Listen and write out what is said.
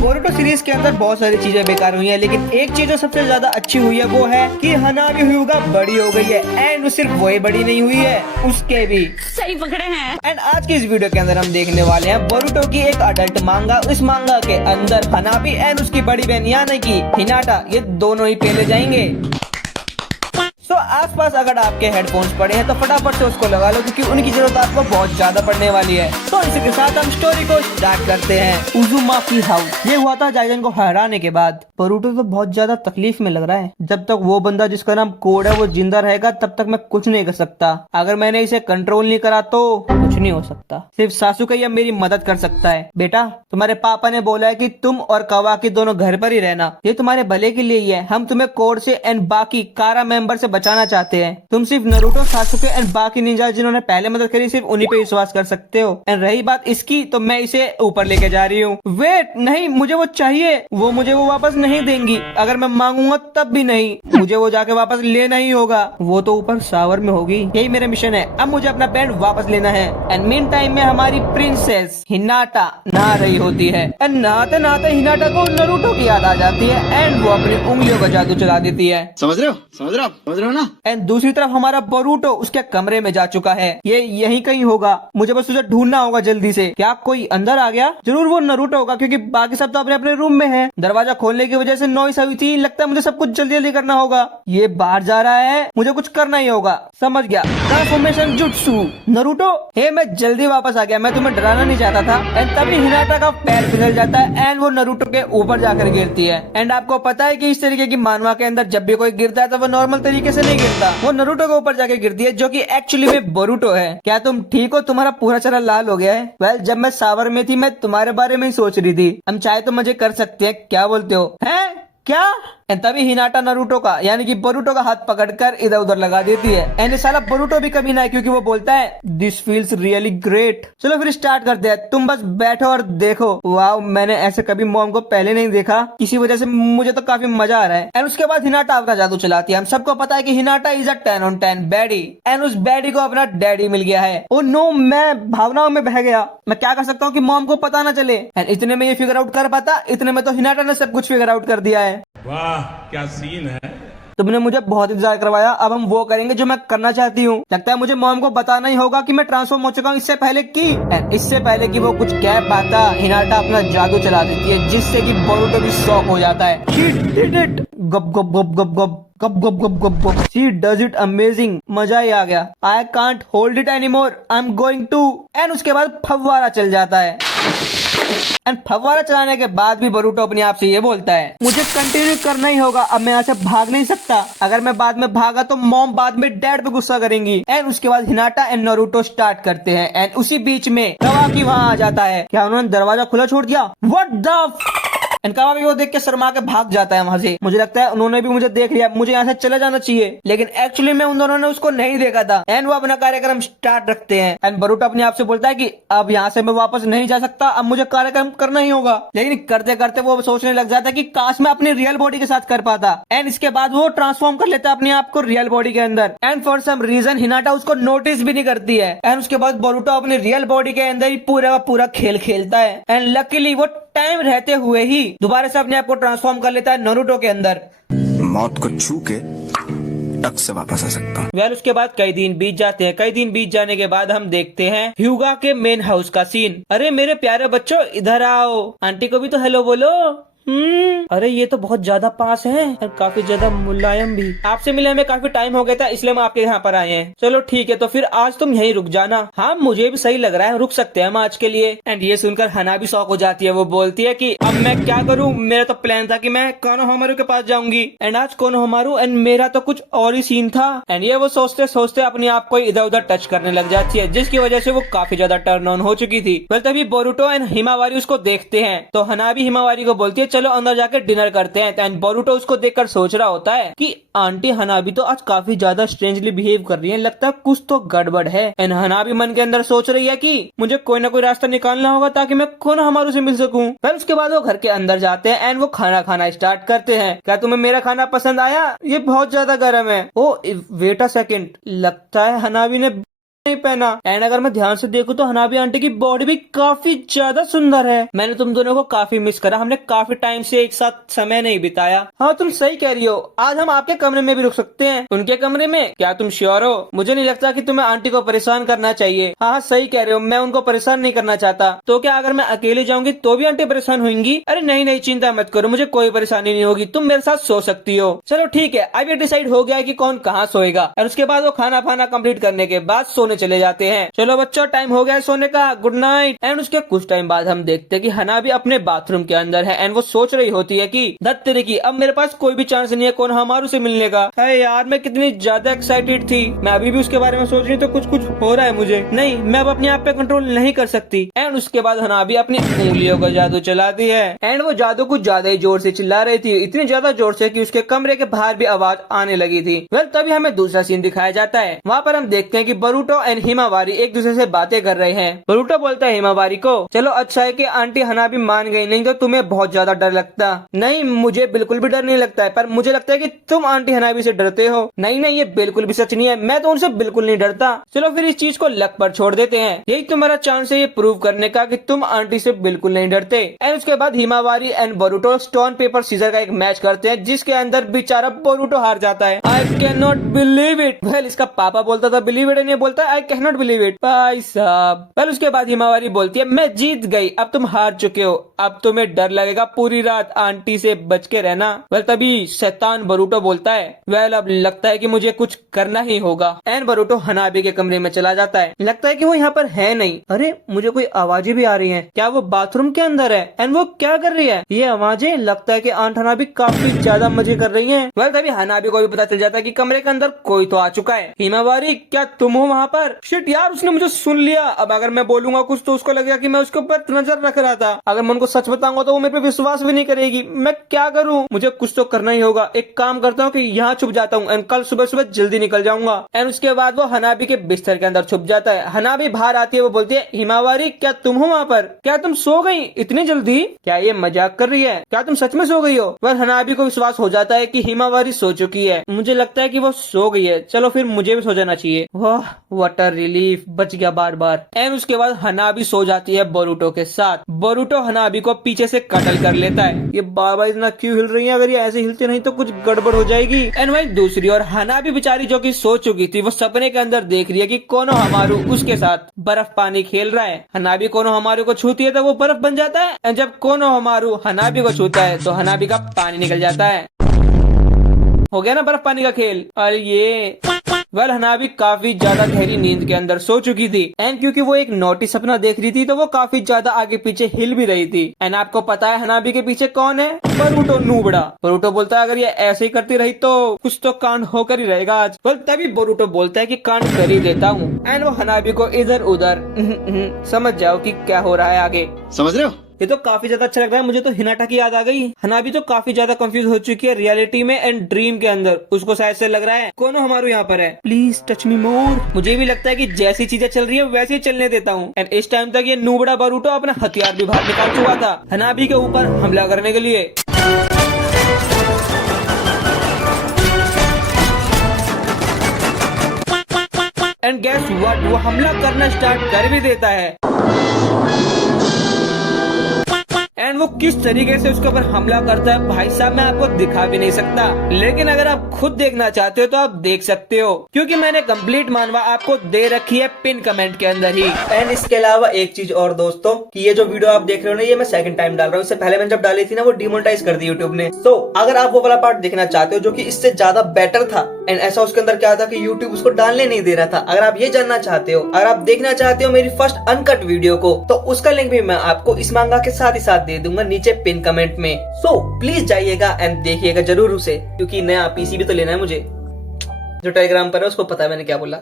Boruto series के अंदर बहुत सारी चीजें बेकार हुई हैं, लेकिन एक चीज जो सबसे ज्यादा अच्छी हुई है वो है कि हनाबी ह्यूगा बड़ी हो गई है। एंड सिर्फ वही बड़ी नहीं हुई है, उसके भी सही पकड़े हैं। एंड आज की इस वीडियो के अंदर हम देखने वाले हैं बोरुटो की एक अडल्ट मांगा। इस मांगा के अंदर हनाबी एंड उसकी बड़ी बहन यानी कि हिनाटा ये दोनों ही पहले जाएंगे। तो आसपास अगर आपके हेडफोन्स पड़े हैं तो फटाफट से उसको लगा लो, क्योंकि उनकी जरूरत आपको बहुत ज्यादा पड़ने वाली है। तो इसी के साथ हम स्टोरी को स्टार्ट करते हैं। उजुमाकी हाउस। ये हुआ था जाइजन को हराने के बाद। बोरुटो तो बहुत ज्यादा तकलीफ में लग रहा है। जब तक वो बंदा जिसका नाम कोड है वो जिंदा रहेगा तब तक मैं कुछ नहीं कर सकता। अगर मैंने इसे कंट्रोल नहीं करा तो कुछ नहीं हो सकता। सिर्फ सासुके अब मेरी मदद कर सकता है। बेटा, तुम्हारे पापा ने बोला है कि तुम और कवाकी दोनों घर पर ही रहना। ये तुम्हारे भले के लिए ही है। हम तुम्हें कोड से एंड बाकी कारा मेंबर से बचाना चाहते हैं। तुम सिर्फ नारुतो, सासुके एंड बाकी निंजा जिन्होंने पहले मदद करी सिर्फ उन्हीं पे विश्वास कर सकते हो। एंड रही बात इसकी, तो मैं इसे ऊपर लेके जा रही हूँ। वेट, नहीं, मुझे वो चाहिए। वो मुझे वो वापस नहीं देंगी। अगर मैं मांगूंगा तब भी नहीं। मुझे वो जाके वापस लेना ही होगा। वो तो ऊपर शावर में होगी। यही मेरा मिशन है। अब मुझे अपना बैंड वापस लेना है। एंड मीन टाइम में हमारी प्रिंसेस हिनाटा नहा रही होती है। एंड नहाते नहाते हिनाटा को नारुतो की याद आ जाती है एंड वो अपनी उंगलियों का जादू चला देती है। समझ रहे हो ना। एंड दूसरी तरफ हमारा बोरुटो उसके कमरे में जा चुका है। ये यहीं कहीं होगा। मुझे बस उसे ढूंढना होगा जल्दी से। क्या कोई अंदर आ गया? जरूर वो नारुतो होगा, क्योंकि बाकी सब तो अपने अपने रूम में है। दरवाजा खोलने की वजह से नॉइस हुई थी। लगता है मुझे सब कुछ जल्दी जल्दी करना होगा। ये बाहर जा रहा है, मुझे कुछ करना ही होगा। समझ गया। ट्रांसफॉर्मेशन जुट्सु। नारुतो, हे मैं जल्दी वापस आ गया। मैं तुम्हें डराना नहीं चाहता था। एंड तभी हिनाटा का पैर फिसल जाता है एंड वो नारुतो के ऊपर जाकर गिरती है। एंड आपको पता है कि इस तरीके की मानवा के अंदर जब भी कोई गिरता है तो वो नॉर्मल तरीके से नहीं गिरता। वो नारुतो के ऊपर जाके गिरती है, जो कि एक्चुअली में बोरुटो है। क्या तुम ठीक हो? तुम्हारा पूरा चेहरा लाल हो गया है। वेल, जब मैं सावर में थी मैं तुम्हारे बारे में ही सोच रही थी। हम चाहे तो मजे कर सकते हैं। क्या बोलते हो? हैं? क्या? एंड तभी हिनाटा नारुतो का यानी कि बोरुटो का हाथ पकड़कर इधर उधर लगा देती है। एंड साला बोरुटो भी कमी ना है, क्योंकि वो बोलता है दिस फील्स रियली ग्रेट। चलो फिर स्टार्ट करते हैं। तुम बस बैठो और देखो। वाओ, मैंने ऐसे कभी मॉम को पहले नहीं देखा। किसी वजह से मुझे तो काफी मजा आ रहा है। एंड उसके बाद हिनाटा अपना जादू चलाती है। हम सबको पता है कि Hinata is a 10 on 10 baddie. And उस बैडी को अपना डैडी मिल गया है। ओ नो, मैं भावनाओं में बह गया। मैं क्या कर सकता हूँ कि मॉम को पता ना चले। एंड इतने में ये फिगर आउट कर पाता। इतने में तो हिनाटा ने सब कुछ फिगर आउट कर दिया है। वाह क्या सीन है। तुमने मुझे बहुत इंतजार करवाया। अब हम वो करेंगे जो मैं करना चाहती हूँ। लगता है मुझे मॉम को बताना ही होगा कि मैं ट्रांसफॉर्म हो चुका हूँ। इससे पहले कि वो कुछ कह पाता, हिनाटा अपना जादू चला देती है, जिससे कि बोरुटो भी शॉक हो जाता है। She did it! गप गप गप गप गप गप गप गप गप गप। She does it amazing। मजा ही आ गया। I can't hold it anymore. I'm going to। And उसके बाद फव्वारा चल जाता है। एंड फव्वारा चलाने के बाद भी बोरुटो अपने आप से ये बोलता है मुझे कंटिन्यू करना ही होगा। अब मैं यहाँ से भाग नहीं सकता। अगर मैं बाद में भागा तो मॉम बाद में डैड पे गुस्सा करेंगी। एंड उसके बाद हिनाटा एंड नारुतो स्टार्ट करते हैं। एंड उसी बीच में कवाकी वहाँ आ जाता है। क्या उन्होंने दरवाजा खुला छोड़ दिया? व्हाट द एंड कवाकी वो देख के शर्मा के भाग जाता है वहाँ से। मुझे लगता है उन्होंने भी मुझे देख लिया। मुझे यहाँ से चले जाना चाहिए, लेकिन एक्चुअली में उन दोनों ने उसको नहीं देखा था। एंड वो अपना कार्यक्रम स्टार्ट रखते हैं। एंड बोरुटो अपने आप से बोलता है कि अब यहाँ से मैं वापस नहीं जा सकता। अब मुझे कार्यक्रम करना ही होगा। लेकिन करते करते वो सोचने लग जाता है कि काश मैं अपनी रियल बॉडी के साथ कर पाता। एंड इसके बाद वो ट्रांसफॉर्म कर लेता है अपने आप को रियल बॉडी के अंदर। And for some reason Hinata उसको नोटिस भी नहीं करती है। एंड उसके बाद बोरुटो अपनी रियल बॉडी के अंदर ही पूरा का पूरा खेल खेलता है। एंड लकीली वो टाइम रहते हुए ही दोबारा से अपने आप को ट्रांसफॉर्म कर लेता है नारुतो के अंदर। मौत को छू के टक से वापस आ सकता हूँ। वेल, उसके बाद कई दिन बीत जाते हैं। कई दिन बीत जाने के बाद हम देखते हैं ह्यूगा के मेन हाउस का सीन। अरे मेरे प्यारे बच्चों, इधर आओ। आंटी को भी तो हेलो बोलो। अरे ये तो बहुत ज्यादा पास है और काफी ज्यादा मुलायम भी। आपसे मिले हमें काफी टाइम हो गया था, इसलिए हम आपके यहाँ पर आए हैं। चलो ठीक है, तो फिर आज तुम यहीं रुक जाना। हाँ, मुझे भी सही लग रहा है, रुक सकते हैं हम आज के लिए। एंड ये सुनकर हना भी शौक हो जाती है। वो बोलती है कि अब मैं क्या करूँ? मेरा तो प्लान था कि मैं कोनोहामारू के पास जाऊंगी। एंड आज कोनोहामारू एंड मेरा तो कुछ और ही सीन था। एंड ये वो सोचते सोचते अपने आप को इधर उधर टच करने लग जाती है, जिसकी वजह से वो काफी ज्यादा टर्न ऑन हो चुकी थी। वेल, तभी बोरुटो एंड हिमावारी उसको देखते हैं। तो हना भी हिमावारी को बोलती है चलो अंदर जाकर डिनर करते हैं। एंड बोरुटो उसको देखकर सोच रहा होता है कि आंटी हनाबी तो आज काफी ज्यादा स्ट्रेंजली बिहेव कर रही है। लगता है कुछ तो गड़बड़ है। एंड हनाबी मन के अंदर सोच रही है कि मुझे कोई ना कोई रास्ता निकालना होगा ताकि मैं कोनोहामारू से मिल सकूं। फिर उसके बाद वो घर के अंदर जाते हैं एंड वो खाना खाना स्टार्ट करते हैं। क्या तुम्हें मेरा खाना पसंद आया? ये बहुत ज्यादा गर्म है। ओ वेट अ सेकंड, लगता है हनाबी ने नहीं पहना। एंड अगर मैं ध्यान से देखूं तो हनाबी आंटी की बॉडी भी काफी ज्यादा सुंदर है। मैंने तुम दोनों को काफी मिस करा, हमने काफी टाइम से एक साथ समय नहीं बिताया। हाँ तुम सही कह रही हो, आज हम आपके कमरे में भी रुक सकते हैं। उनके कमरे में? क्या तुम श्योर हो? मुझे नहीं लगता कि तुम्हें आंटी को परेशान करना चाहिए। हाँ सही कह रहे हो, मैं उनको परेशान नहीं करना चाहता। तो क्या अगर मैं अकेले जाऊंगी तो भी आंटी परेशान होंगी? अरे नहीं नहीं, चिंता मत करो, मुझे कोई परेशानी नहीं होगी, तुम मेरे साथ सो सकती हो। चलो ठीक है, अब ये डिसाइड हो गया है कि कौन कहाँ सोएगा। और उसके बाद वो खाना पाना कंप्लीट करने के बाद सोने चले जाते हैं। चलो बच्चों, टाइम हो गया है सोने का, गुड नाइट। एंड उसके कुछ टाइम बाद हम देखते हैं कि हनाबी अपने बाथरूम के अंदर है एंड वो सोच रही होती है कि धत तेरे की, अब मेरे पास कोई भी चांस नहीं है कौन हमारू से मिलने का। है यार, मैं कितनी ज्यादा एक्साइटेड थी, मैं अभी भी उसके बारे में सोच रही हूँ तो कुछ कुछ हो रहा है मुझे। नहीं, मैं अब अपने आप पे कंट्रोल नहीं कर सकती। एंड उसके बाद हनाबी अपनी उंगलियों का जादू चलाती है एंड वो जादू कुछ ज्यादा ही जोर से चिल्ला रही थी, इतनी ज्यादा जोर से कि उसके कमरे के बाहर भी आवाज आने लगी थी। वेल तभी हमें दूसरा सीन दिखाया जाता है। वहाँ पर हम देखते हैं कि बरूटो एंड हिमावारी एक दूसरे से बातें कर रहे हैं। बरूटो बोलता है हिमावारी को, चलो अच्छा है कि आंटी हनाबी मान गई, नहीं तो तुम्हें बहुत ज्यादा डर लगता। नहीं, मुझे बिल्कुल भी डर नहीं लगता है, पर मुझे लगता है कि तुम आंटी हनाबी से डरते हो। नहीं नहीं, ये बिल्कुल भी सच नहीं है, मैं तो उनसे बिल्कुल नहीं डरता। चलो फिर इस चीज को लक पर छोड़ देते हैं, यही तुम्हारा चांस है ये प्रूव करने का कि तुम आंटी से बिल्कुल नहीं डरते। एंड उसके बाद Himawari and Boruto stone paper scissor का एक मैच करते हैं जिसके अंदर बेचारा बरूटो हार जाता है। I can not believe it. Well इसका पापा बोलता था बिलीव इट, नहीं बोलता I can not believe it भाई साहब। वेल उसके बाद हिमावारी बोलती है मैं जीत गई, अब तुम हार चुके हो, अब तुम्हें डर लगेगा पूरी रात आंटी से बच के रहना। वेल तभी शैतान बरूटो बोलता है वेल अब लगता है कि मुझे कुछ करना ही होगा। एंड बरूटो हनाबी के कमरे में चला जाता है, लगता है कि वो यहाँ पर है नहीं। अरे मुझे कोई आवाजें भी आ रही हैं, क्या वो बाथरूम के अंदर है? एंड वो क्या कर रही है? ये आवाजें, लगता है कि आंट हनाबी काफी ज्यादा मजे कर रही हैं। वेल तभी हनाबी को भी पता चल जाता है कि कमरे के अंदर कोई तो आ चुका है। हिमावारी, क्या तुम हो वहाँ पर? शिट यार, उसने मुझे सुन लिया। अब अगर मैं बोलूंगा कुछ तो उसको लगेगा कि मैं उसके ऊपर नजर रख रहा था। अगर मैं उनको सच बताऊंगा तो वो मेरे पे विश्वास भी नहीं करेगी। मैं क्या करूँ? मुझे कुछ तो करना ही होगा। एक काम करता हूँ कि यहाँ छुप जाता हूँ एंड कल सुबह सुबह जल्दी निकल जाऊंगा। एंड उसके बाद वो हनाबी के बिस्तर के अंदर छुप जाता है। हनाबी बाहर आती है, वो बोलती है हिमावारी क्या तुम हो वहाँ पर? क्या तुम सो गई इतनी जल्दी? क्या ये मजाक कर रही है? क्या तुम सच में सो गई हो? पर हनाबी को विश्वास हो जाता है कि हिमावारी सो चुकी है। मुझे लगता है कि वो सो गई है, चलो फिर मुझे भी सो जाना चाहिए। वाह व्हाट अ रिलीफ, बच गया बार बार। एंड उसके बाद हनाबी सो जाती है बरूटो के साथ। बरूटो हनाबी को पीछे से कत्ल कर लेता है। ये बार बार इतना क्यों हिल रही है? अगर ये ऐसे हिलते नहीं तो कुछ गड़बड़ हो जाएगी। एंड वही दूसरी और हनाबी बेचारी जो कि सो चुकी थी, वो सपने के अंदर देख रही है कि कोनो हमारू उसके साथ बर्फ पानी खेल रहा है। हनाबी कोनो हमारू को छूती है तो वो बर्फ बन जाता है, एंड जब कोनो हमारू हनाबी को छूता है तो हनाबी का पानी निकल जाता है। हो गया ना बर्फ पानी का खेल। अरे ये वेल हनाबी काफी ज्यादा गहरी नींद के अंदर सो चुकी थी। एंड क्योंकि वो एक नोटी सपना देख रही थी तो वो काफी ज्यादा आगे पीछे हिल भी रही थी। एंड आपको पता है हनाबी के पीछे कौन है? बरूटो नूबड़ा। बरूटो बोलता है अगर ये ऐसे ही करती रही तो कुछ तो कांड होकर ही रहेगा आज। वेल तभी बरूटो बोलता है कि कांड कर ही देता हूँ। एंड वो हनाबी को इधर उधर समझ जाओ कि क्या हो रहा है आगे। समझ रहे हो? ये तो काफी ज्यादा अच्छा लग रहा है। मुझे तो हिनाटा की याद आ गई। हनाबी तो काफी ज्यादा कंफ्यूज हो चुकी है रियलिटी में एंड ड्रीम के अंदर। उसको शायद से लग रहा है कोनो हमारू यहाँ पर है, प्लीज टच मी मोर। मुझे भी लगता है कि जैसी चीजें चल रही है वैसे ही चलने देता हूँ। एंड इस टाइम तक ये नूबड़ा बरूटो अपना हथियार भी बाहर निकाल चुका था हनाबी के ऊपर हमला करने के लिए। एंड गेस व्हाट, वो हमला करना स्टार्ट कर भी देता है। एंड वो किस तरीके से उसके ऊपर हमला करता है भाई साहब मैं आपको दिखा भी नहीं सकता, लेकिन अगर आप खुद देखना चाहते हो तो आप देख सकते हो क्योंकि मैंने कंप्लीट मानवा आपको दे रखी है पिन कमेंट के अंदर ही। एंड इसके अलावा एक चीज और दोस्तों कि ये जो वीडियो आप देख रहे हो ना, ये मैं सेकंड टाइम डाल रहा हूँ। इससे पहले मैंने जब डाली थी ना वो डिमोनेटाइज कर दी यूट्यूब ने। तो अगर आप वो वाला पार्ट देखना चाहते हो जो कि इससे ज्यादा बेटर था एंड ऐसा उसके अंदर क्या था कि यूट्यूब उसको डालने नहीं दे रहा था, अगर आप ये जानना चाहते हो, अगर आप देखना चाहते हो मेरी फर्स्ट अनकट वीडियो को, तो उसका लिंक भी मैं आपको इस मांगा के साथ ही साथ दे दूंगा नीचे पिन कमेंट में। सो प्लीज जाइएगा एंड देखिएगा जरूर उसे, क्योंकि नया पीसी भी तो लेना है मुझे। जो टेलीग्राम पर है उसको पता है मैंने क्या बोला।